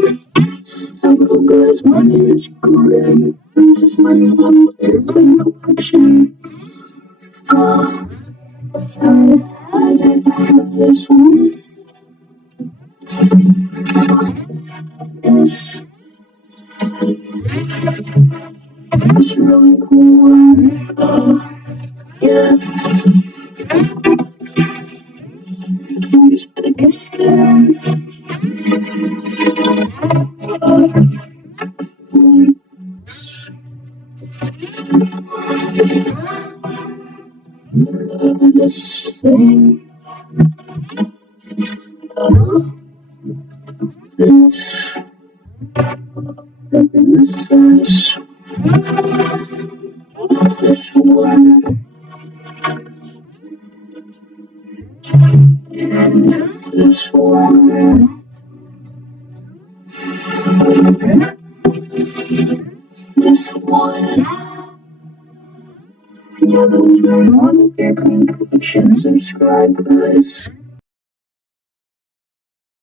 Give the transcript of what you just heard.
Hello guys, my name is Greg. This is my little airplane collection. I have this one. It's really cool. Yeah, I'm just gonna get started. This thing. This. This is. This one. And this one. This one. Yeah, those are all airplane collection. Subscribe, guys.